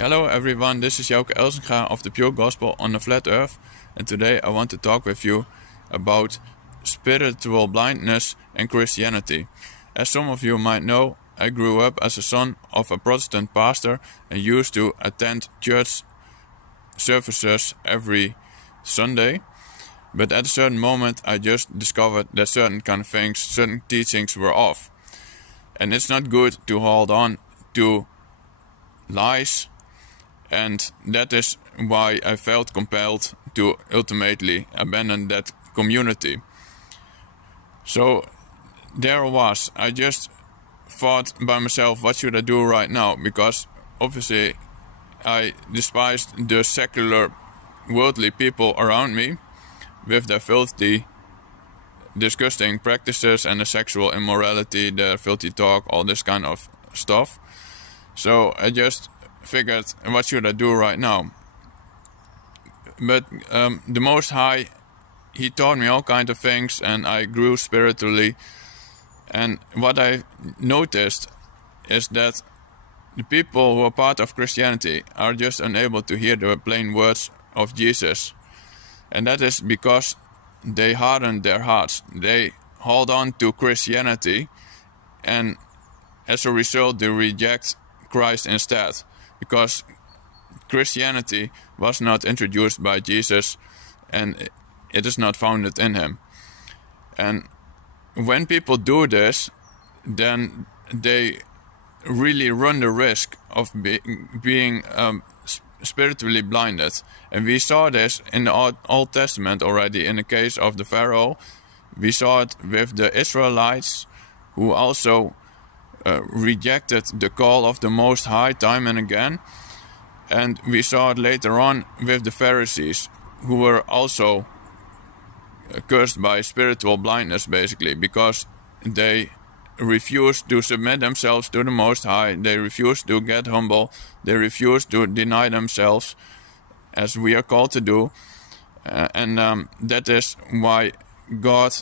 Hello everyone, this is Jouke Elsinga of the Pure Gospel on the Flat Earth, and today I want to talk with you about spiritual blindness and Christianity. As some of you might know, I grew up as a son of a Protestant pastor and used to attend church services every Sunday. But at a certain moment I just discovered that certain kind of things, certain teachings were off. And it's not good to hold on to lies, and that is why I felt compelled to ultimately abandon that community. So there I just thought by myself, what should I do right now? Because obviously I despised the secular, worldly people around me with their filthy, disgusting practices and the sexual immorality, the filthy talk, all this kind of stuff. So I just figured, what should I do right now? But the Most High, He taught me all kinds of things, and I grew spiritually. And what I noticed is that the people who are part of Christianity are just unable to hear the plain words of Jesus. And that is because they harden their hearts. They hold on to Christianity, and as a result they reject Christ instead, because Christianity was not introduced by Jesus and it is not founded in Him. And when people do this, then they really run the risk of being spiritually blinded. And we saw this in the Old Testament already in the case of the Pharaoh. We saw it with the Israelites, who also rejected the call of the Most High time and again. And we saw it later on with the Pharisees, who were also cursed by spiritual blindness, basically, because they refused to submit themselves to the Most High. They refused to get humble. They refused to deny themselves, as we are called to do. And that is why God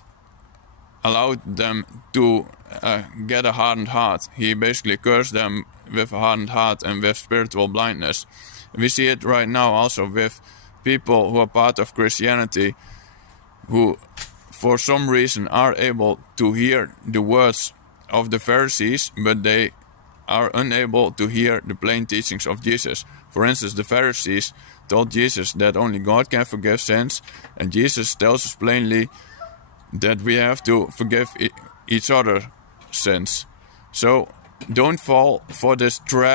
allowed them to get a hardened heart. He basically cursed them with a hardened heart and with spiritual blindness. We see it right now also with people who are part of Christianity, who for some reason are able to hear the words of the Pharisees, but they are unable to hear the plain teachings of Jesus. For instance, the Pharisees told Jesus that only God can forgive sins, and Jesus tells us plainly that we have to forgive each other sins. So don't fall for this trap